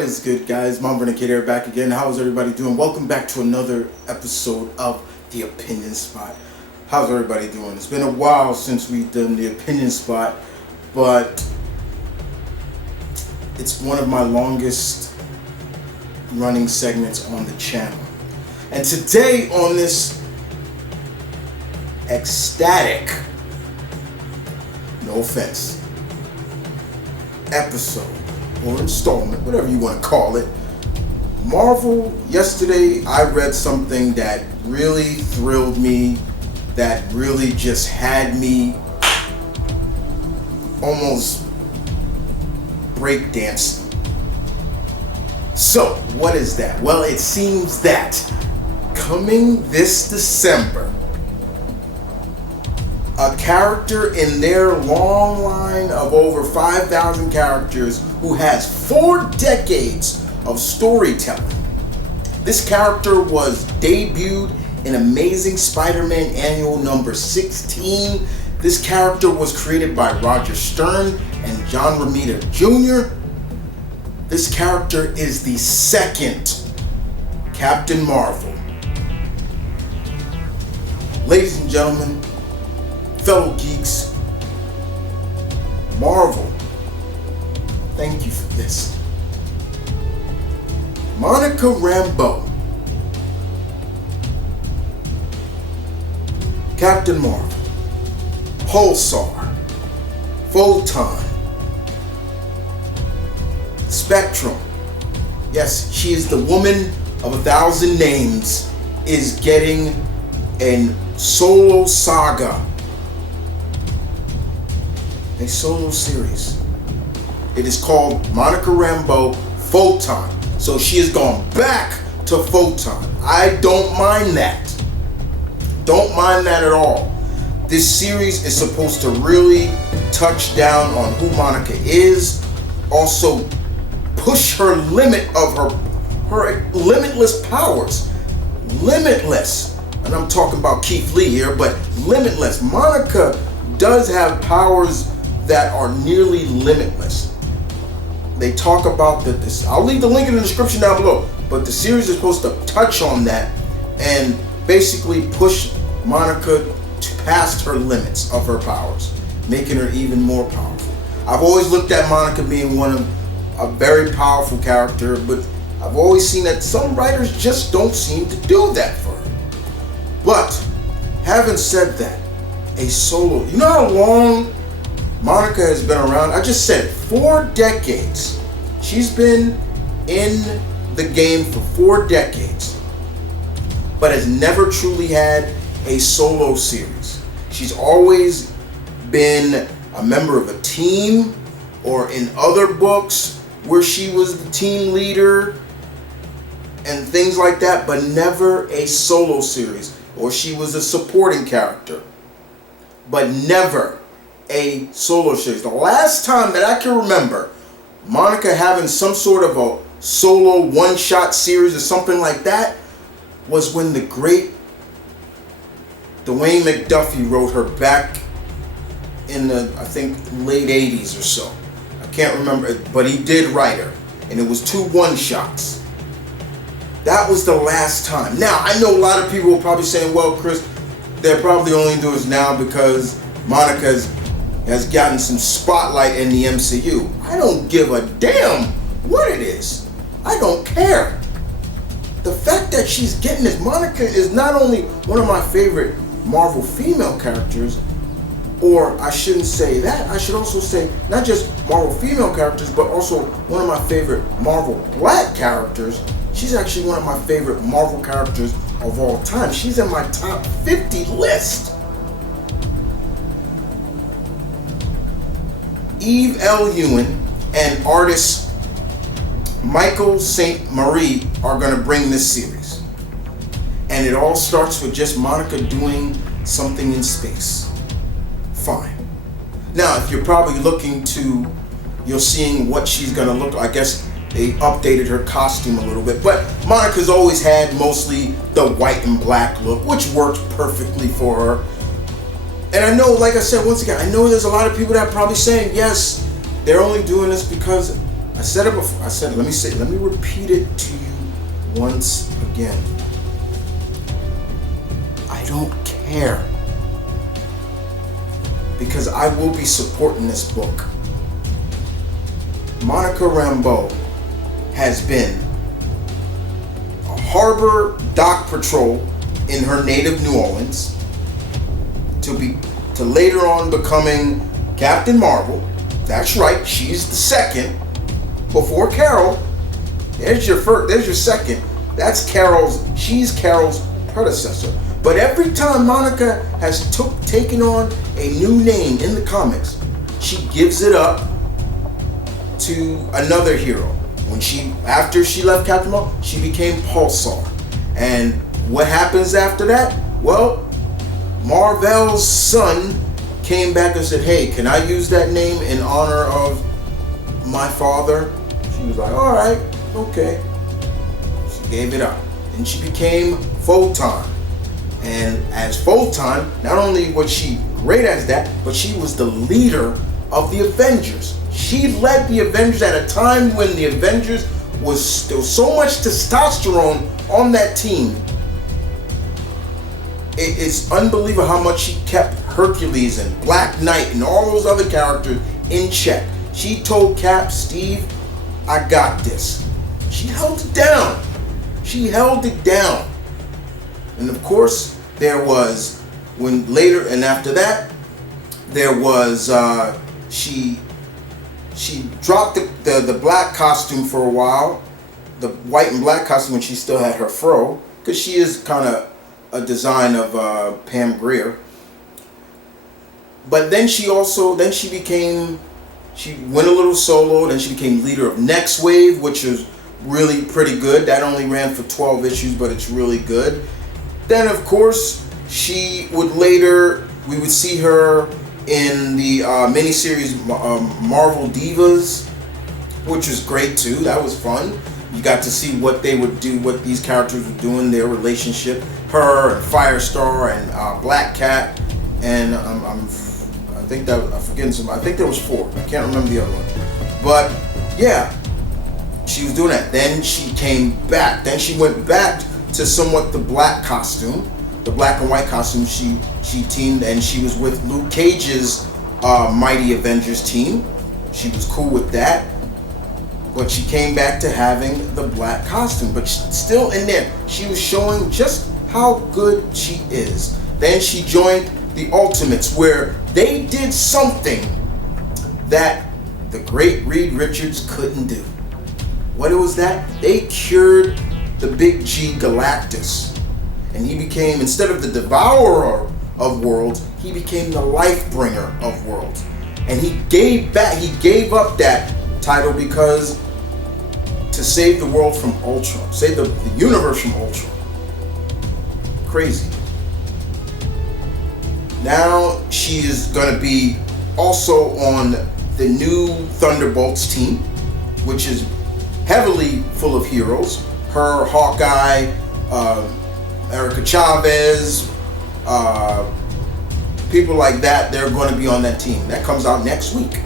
What is good, guys? M.V.K here, back again. How's everybody doing? Welcome back to another episode of The Opinion Spot. How's everybody doing? It's been a while since we've done The Opinion Spot, but it's one of my longest running segments on the channel. And today on this ecstatic, no offense, episode or installment, whatever you want to call it, Marvel, yesterday I read something that really thrilled me, that really just had me almost breakdancing. So, what is that? Well, it seems that coming this December, a character in their long line of over 5,000 characters who has 4 decades of storytelling. This character was debuted in Amazing Spider-Man Annual number 16. This character was created by Roger Stern and John Romita Jr. This character is the second Captain Marvel. Ladies and gentlemen, fellow geeks, Marvel, thank you for this. Monica Rambeau, Captain Marvel, Pulsar, Photon, Spectrum, yes, she is the woman of 1,000 names, is getting a solo saga. A solo series. It is called Monica Rambeau Photon. So she has gone back to Photon. I don't mind that. Don't mind that at all. This series is supposed to really touch down on who Monica is. Also push her limit of her limitless powers. Limitless. And I'm talking about Keith Lee here, but limitless. Monica does have powers that are nearly limitless. They talk about this. I'll leave the link in the description down below. But the series is supposed to touch on that and basically push Monica to past her limits of her powers, making her even more powerful. I've always looked at Monica being a very powerful character, but I've always seen that some writers just don't seem to do that for her. But having said that, a solo, you know how long Monica has been around? I just said 4 decades. She's been in the game for 4 decades, but has never truly had a solo series. She's always been a member of a team, or in other books where she was the team leader and things like that, but never a solo series. Or she was a supporting character, but never a solo series. The last time that I can remember Monica having some sort of a solo one-shot series or something like that was when the great Dwayne McDuffie wrote her back in the, I think, late 80s or so. I can't remember, but he did write her, and it was 2 one-shots. That was the last time. Now, I know a lot of people will probably say, well, Chris, they're probably only doing this now because Monica has gotten some spotlight in the MCU. I don't give a damn what it is. I don't care. The fact that she's getting this, Monica is not only one of my favorite Marvel female characters, or I shouldn't say that, I should also say not just Marvel female characters, but also one of my favorite Marvel black characters. She's actually one of my favorite Marvel characters of all time. She's in my top 50 list. Ewing and artist Michael Sta are going to bring this series. And it all starts with just Monica doing something in space. Fine. Now, if you're probably you're seeing what she's going to look like. I guess they updated her costume a little bit. But Monica's always had mostly the white and black look, which works perfectly for her. And I know, like I said, once again, I know there's a lot of people that are probably saying, yes, they're only doing this because I said it before. Let me repeat it to you once again. I don't care. Because I will be supporting this book. Monica Rambeau has been a harbor dock patrol in her native New Orleans to later on becoming Captain Marvel. That's right, she's the second. Before Carol, there's your second. She's Carol's predecessor. But every time Monica has taken on a new name in the comics, she gives it up to another hero. After she left Captain Marvel, she became Pulsar. And what happens after that? Well, Marvel's son came back and said, hey, can I use that name in honor of my father? She was like, all right, okay. She gave it up. And she became Photon. And as Photon, not only was she great as that, but she was the leader of the Avengers. She led the Avengers at a time when the Avengers was still so much testosterone on that team. It's unbelievable how much she kept Hercules and Black Knight and all those other characters in check. She told Cap, Steve, I got this. She held it down. She held it down. And of course, there was, after that, there was, she dropped the black costume for a while, the white and black costume when she still had her fro, because she is kind of a design of Pam Grier. But then she went a little solo, then she became leader of Next Wave, which is really pretty good. That only ran for 12 issues, but it's really good. Then, of course, we would see her in the miniseries Marvel Divas, which was great too. That was fun. You got to see what they would do, what these characters were doing, their relationship. Her and Firestar and Black Cat, and I'm forgetting some. I think there was 4. I can't remember the other one. But yeah, she was doing that. Then she came back. Then she went back to somewhat the black costume, the black and white costume. She teamed, and she was with Luke Cage's Mighty Avengers team. She was cool with that. But she came back to having the black costume. But still in there, she was showing just how good she is. Then she joined the Ultimates, where they did something that the great Reed Richards couldn't do. What was that? They cured the Big G Galactus. And he became, instead of the devourer of worlds, he became the life bringer of worlds. And he gave up that title because to save the world from Ultron, save the universe from Ultron. Crazy. Now she is going to be also on the new Thunderbolts team, which is heavily full of heroes. Her, Hawkeye, Erica Chavez, people like that, they're going to be on that team. That comes out next week.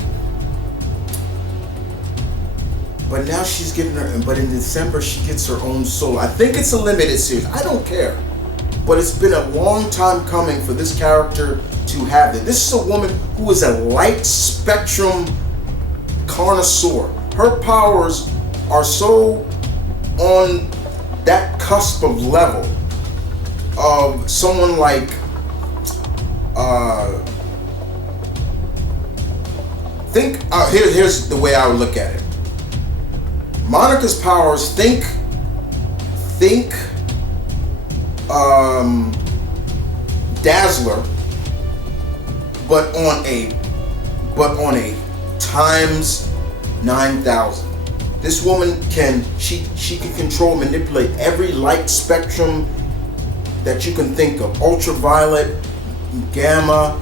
But now but in December she gets her own solo. I think it's a limited series. I don't care. But it's been a long time coming for this character to have it. This is a woman who is a light spectrum connoisseur. Her powers are so on that cusp of level of someone like here's the way I would look at it. Monica's powers, think Dazzler, but on a times 9,000. This woman can control, manipulate every light spectrum that you can think of. Ultraviolet, gamma,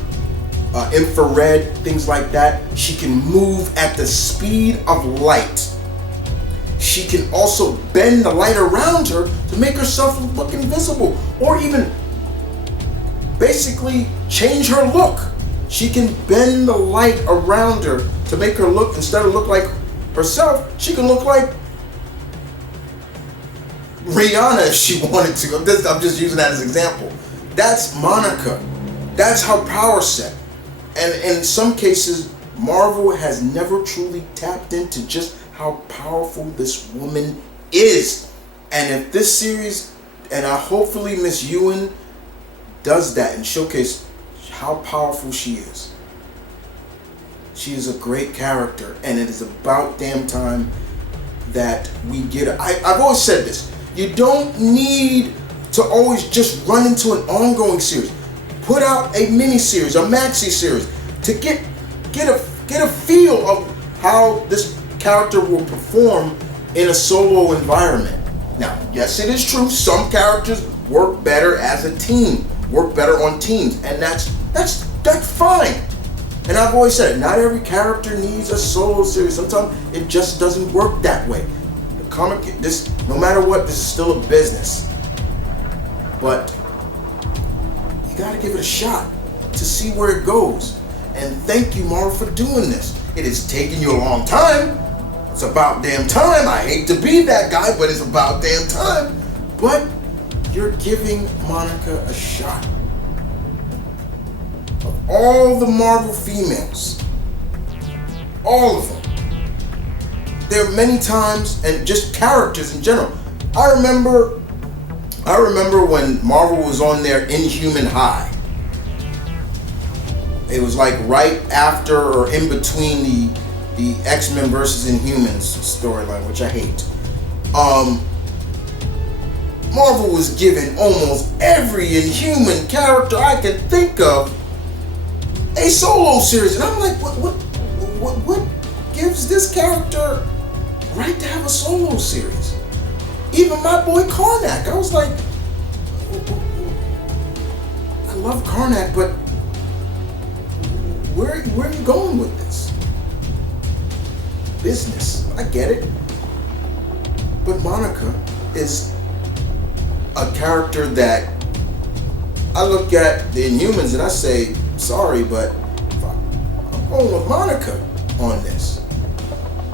infrared, things like that. She can move at the speed of light. She can also bend the light around her to make herself look invisible, or even basically change her look. She can bend the light around her to make her look, instead of look like herself, she can look like Rihanna if she wanted to. I'm just using that as an example. That's Monica. That's her power set. And in some cases, Marvel has never truly tapped into just how powerful this woman is. And if this series, and hopefully Miss Ewing does that and showcase how powerful she is. She is a great character, and it is about damn time that we get her. I've always said this. You don't need to always just run into an ongoing series. Put out a mini-series, a maxi series, to get a feel of how this character will perform in a solo environment. Now, yes, it is true, some characters work better as a team, work better on teams, and that's fine. And I've always said, not every character needs a solo series. Sometimes it just doesn't work that way. The comic, no matter what, this is still a business. But you gotta give it a shot to see where it goes. And thank you, Marvel, for doing this. It has taken you a long time. It's about damn time. I hate to be that guy, but it's about damn time. But you're giving Monica a shot. Of all the Marvel females, all of them, there are many times, and just characters in general. I remember when Marvel was on their Inhuman high. It was like right after or in between the X-Men versus Inhumans storyline, which I hate. Marvel was giving almost every Inhuman character I could think of a solo series, and I'm like, what gives this character right to have a solo series? Even my boy Karnak, I was like, I love Karnak, but where are you going with this? Business, I get it. But Monica is a character that I look at the Inhumans and I say, sorry, but I'm going with Monica on this.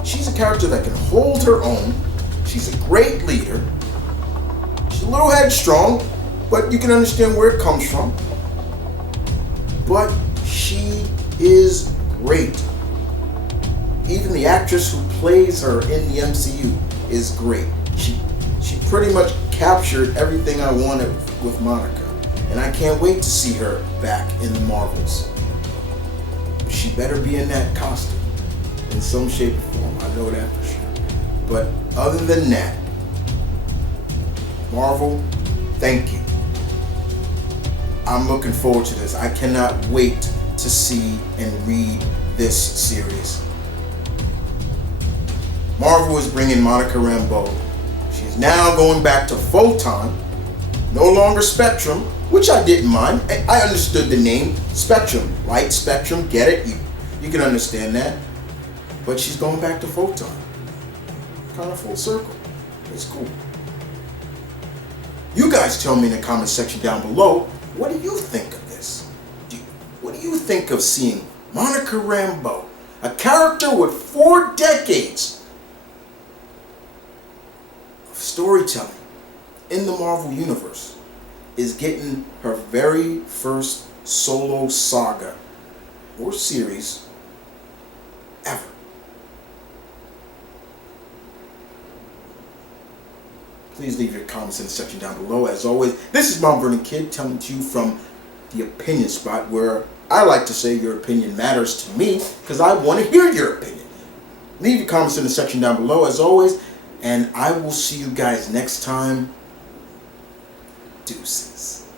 She's a character that can hold her own. She's a great leader. She's a little headstrong, but you can understand where it comes from. But she is great. Even the actress who plays her in the MCU is great. She pretty much captured everything I wanted with Monica. And I can't wait to see her back in the Marvels. She better be in that costume in some shape or form. I know that for sure. But other than that, Marvel, thank you. I'm looking forward to this. I cannot wait to see and read this series. Marvel is bringing Monica Rambeau. She's now going back to Photon, no longer Spectrum, which I didn't mind. I understood the name Spectrum, light spectrum, get it? You can understand that. But she's going back to Photon. Kind of full circle. It's cool. You guys tell me in the comment section down below, what do you think of this? What do you think of seeing Monica Rambeau, a character with 4 decades of storytelling in the Marvel Universe, is getting her very first solo saga or series ever? Please leave your comments in the section down below. As always, this is M.V.Kid coming to you from the opinion spot, where I like to say your opinion matters to me because I want to hear your opinion. Leave your comments in the section down below as always, and I will see you guys next time. Deuces.